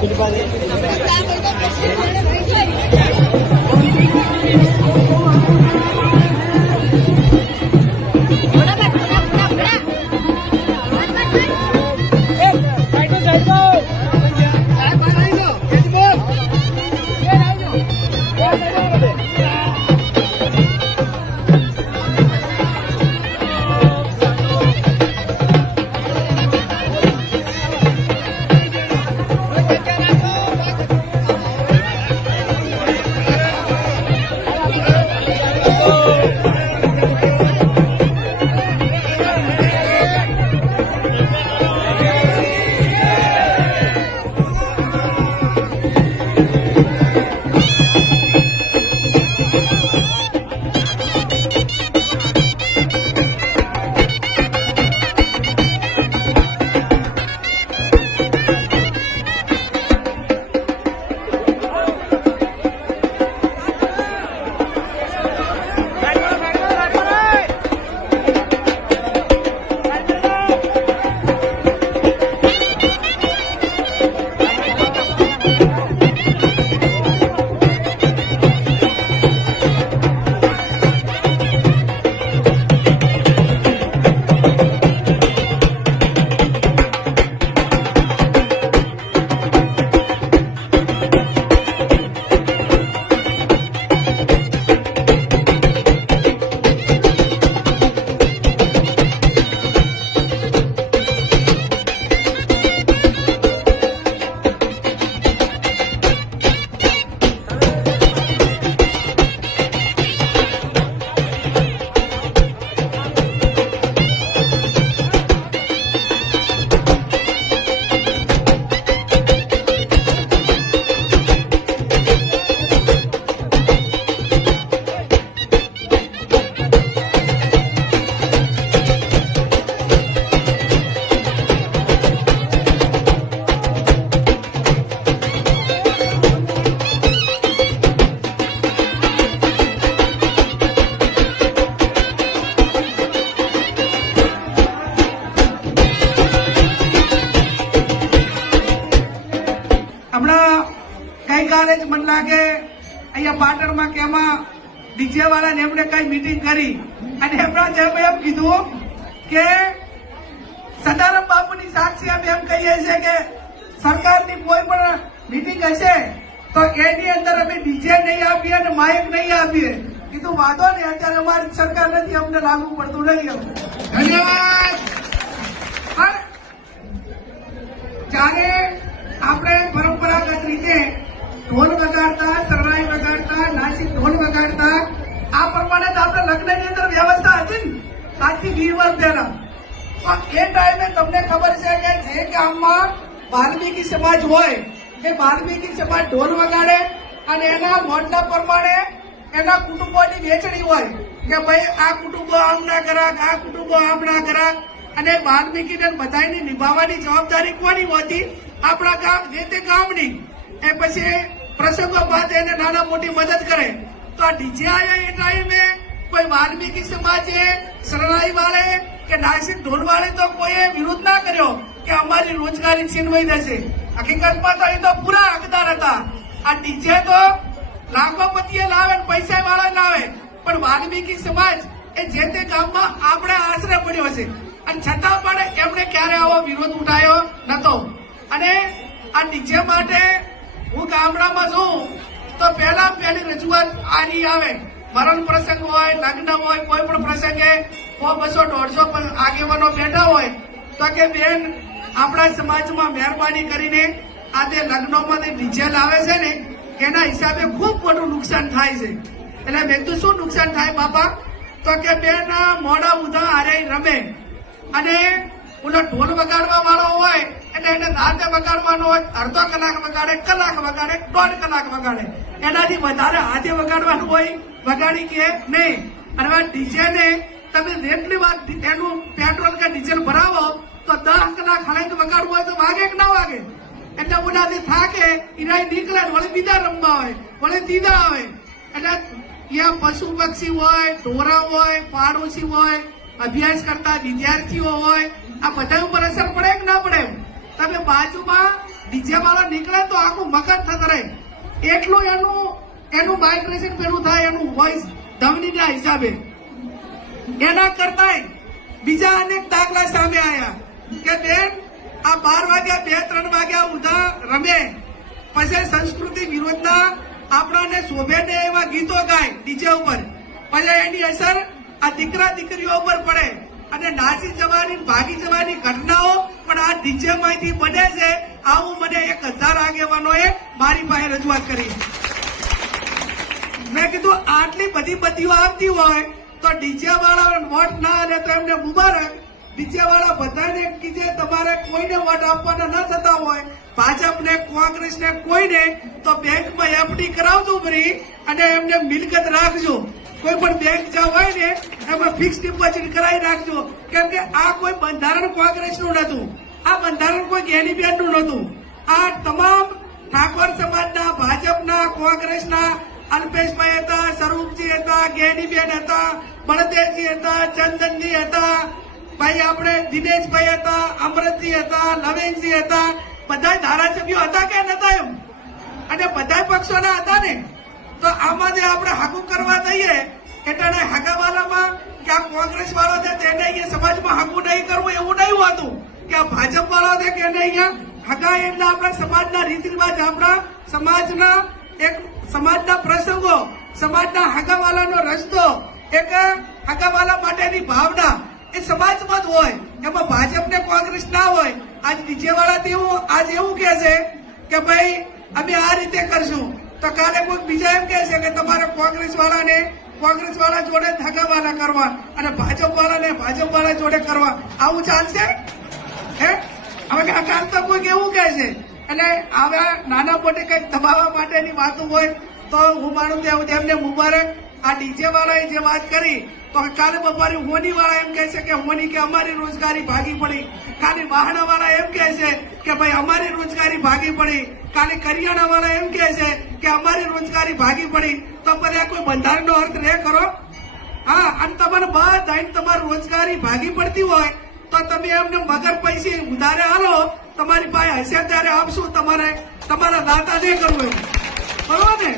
ગઈકાલે જ મને લાગે અહીંયા પાટણમાં કે એમાં ડીજે વાળાને એમણે કઈ મીટિંગ કરી અને એમના જેમ એમ કીધું કે સદારામ બાપુની સાક્ષી અમે એમ કહીએ છીએ કે સરકારની કોઈ પણ મીટિંગ હશે તો એની અંદર અમે ડીજે નહીં આપીએ અને માઇક નહીં આપીએ. કીધું વાંધો નહીં, અત્યારે અમારી સરકાર નથી, અમને લાગુ પડતું નહીં. ધન્યવાદ. જ્યારે આપણે પરંપરાગત રીતે ઢોલ વગાડતા, શરણાઈ વગાડતા, નાસિક ઢોલ વગાડતા, આ પ્રમાણે તો આપણે લગ્નની અંદર વ્યવસ્થા હતી ને આજથી 20 વર્ષ પહેલા. એ ટાઈમે તમને ખબર છે કે જે ગામમાં વાલ્મીકી સમાજ હોય એ વાલ્મીકી સમાજ ઢોલ વગાડે અને એના મોડલા પ્રમાણે એના કુટુંબોની વેચણી હોય કે ભાઈ આ કુટુંબો આમ ના કરાક, આ કુટુંબો આમ ના કરાક. અને વાલ્મીકીને બધાની નિભાવવાની જવાબદારી કોની હોતી? આપણા ગામ જે તે ગામની. એ પછી પ્રસંગો બાદ એને નાના મોટી મદદ કરે. તો આ ડીજે આયા એ ટાઈમે કોઈ વાલ્મીકી સમાજે, શરણાઈ વાળે કે નાસિક ઢોલ વાળે તો કોઈએ વિરોધ ના કર્યો કે અમારી રોજગારી છીનવાઈ જશે. હકીકતમાં તો એ તો પૂરા હકદાર હતા. આ ડીજે તો લાખોપતિએ લાવે, પૈસા વાળા લાવે, પણ વાલ્મીકી સમાજ એ જે તે ગામમાં આપણે આશરે પડ્યો છે અને છતાં પણ એમણે ક્યારે આવો વિરોધ ઉઠાયો નતો. અને આ ડીજે માટે હું ગામડામાં છું તો પહેલી રજૂઆત આની આવે. મરણ પ્રસંગ હોય, લગ્ન હોય, કોઈ પણ પ્રસંગે 100, 200, 150 આગેવાનો બેઠા હોય તો કે બેન આપણા સમાજમાં મહેરબાની કરીને આ તે લગ્નોમાંથી ડીજે લાવે છે ને એના હિસાબે ખૂબ મોટું નુકસાન થાય છે. એટલે મેં તો શું નુકસાન થાય બાપા? તો કે બેન મોડા ઉધા હારે રમે અને ઓલો ઢોલ વગાડવા વાળો હોય એટલે એને રાતે વગાડવાનો હોય, અડધો કલાક વગાડે, કલાક વગાડે, 1.5 કલાક વગાડે. એનાથી વધારે હાથે વગાડવાનું હોય વગાડી કે નહીં. અને ડીજે ને તમે જેટલી વાર એનું પેટ્રોલ કે ડીઝલ ભરાવો તો 10 કલાક હળંગ વગાડવું હોય તો વાગે કે ના વાગે? એટલે ઓલાથી થાકે ઈરાય નીકળે, વળી બીજા રમવા હોય, વળી ત્રીજા આવે. એટલે ત્યાં પશુ પક્ષી હોય, ઢોરા હોય, પાડોશી હોય, અભ્યાસ કરતા વિદ્યાર્થીઓ હોય, આ બધા ઉપર અસર પડે કે ના પડે? તમે બાજુમાં ડીજે વાળો નીકળે તો આખું મગજ થતરે, એટલું એનું વાઇબ્રેશન પેલું થાય, એનું વોઇસ ધમનીના હિસાબે. એના કરતા બીજા અનેક દાખલા સામે આવ્યા કે બેન આ 12 વાગ્યા 2-3 વાગ્યા ઉધા રમે, પછી સંસ્કૃતિ વિરોધના આપણાને શોભે ને એવા ગીતો ગાય ડીજે ઉપર, પછી એની અસર આ દીકરા દીકરીઓ ઉપર પડે અને નાસી જવાની ભાગી જવાની ઘટનાઓ પણ આ ડીજે માંથી બને છે. આવું મને 1000 આગેવાનોએ મારી પાસે રજૂઆત કરી. મેં કીધું આટલી બધી બત્તીઓ આવતી હોય તો ડીજે વાળા વોટ ના આલે તો એમને મુબારક. ડીજે વાળા બધાને કીધે તમારે કોઈને વોટ આપવાના ન થતા હોય, ભાજપને કોંગ્રેસને કોઈને, તો બેંકમાં એફડી કરાવજો ફરી અને એમને મિલકત રાખજો. કોઈ પણ બેંક જ્યાં હોય ને એમાં ફિક્સ ડિપોઝિટ કરાવી રાખજો. કેમ કે આ કોઈ બંધારણ કોંગ્રેસનું નતું, આ બંધારણ કોઈ ગેનીબેનનું નતું. આ તમામ ઠાકોર સમાજના, ભાજપના, કોંગ્રેસના અલ્પેશભાઈ હતા, સ્વરૂપજી હતા, ગેનીબેન હતા, બળદેવજી હતા, ચંદનજી હતા, ભાઈ આપણે દિનેશભાઈ હતા, અમરતજી હતા, લવેનજી હતા, બધા ધારાસભ્યો હતા કે નતા એમ, અને બધા પક્ષોના હતા ને. તો આમાં જે આપણે હાકું કરવા દઈએ એટલે હાકાવાલામાં કે આ કોંગ્રેસ વાળો છે તેને અહીંયા સમાજમાં હાકું નહીં કરવું એવું નહીં હોતું, કે આ ભાજપ વાળો છે કે એને અહીંયા હકા. એટલે આપણા સમાજના રીત રિવાજ, આપણા સમાજના એક સમાજના પ્રસંગો, સમાજના હગાવાલાનો રસ્તો, એક હગાવાલા માટેની ભાવના એ સમાજમાં જ હોય, એમાં ભાજપ ને કોંગ્રેસ ના હોય. આજ ડીજે વાળા આજ એવું કે છે કે ભાઈ અમે આ રીતે કરશું, તો કાલે કોઈ બીજા એમ કે છે કે તમારે કોંગ્રેસ વાળા જોડે જ હગાવાલા કરવા અને ભાજપ વાળા જોડે કરવા. આવું ચાલશે હે? હવે કાલ તો કોઈ એવું કે છે. અને આવા નાના મોટે કંઈક દબાવવા માટેની વાતો હોય તો હું માનું ત્યાં એમને મુબારક. આ ડીજે વાળાએ જે વાત કરી તો કાલે બપોરે હોની વાળા એમ કહે છે કે હોની કે અમારી રોજગારી ભાગી પડી, કાલે વાહણા વાળા એમ કહે છે કે ભાઈ અમારી રોજગારી ભાગી પડી, કાલે કરિયાણા વાળા એમ કહે છે કે અમારી રોજગારી ભાગી પડી. તો પછી આ કોઈ બંધારણનો અર્થ રે કરો? હા, અને તમારે બધા તમારી રોજગારી ભાગી પડતી હોય તો તમે એમને વગર પૈસે ઉધારે હાલો, તમારી પાસે હશે ત્યારે આપશું, તમારા દાતા નહીં કરવું એવું, બરોબર ને?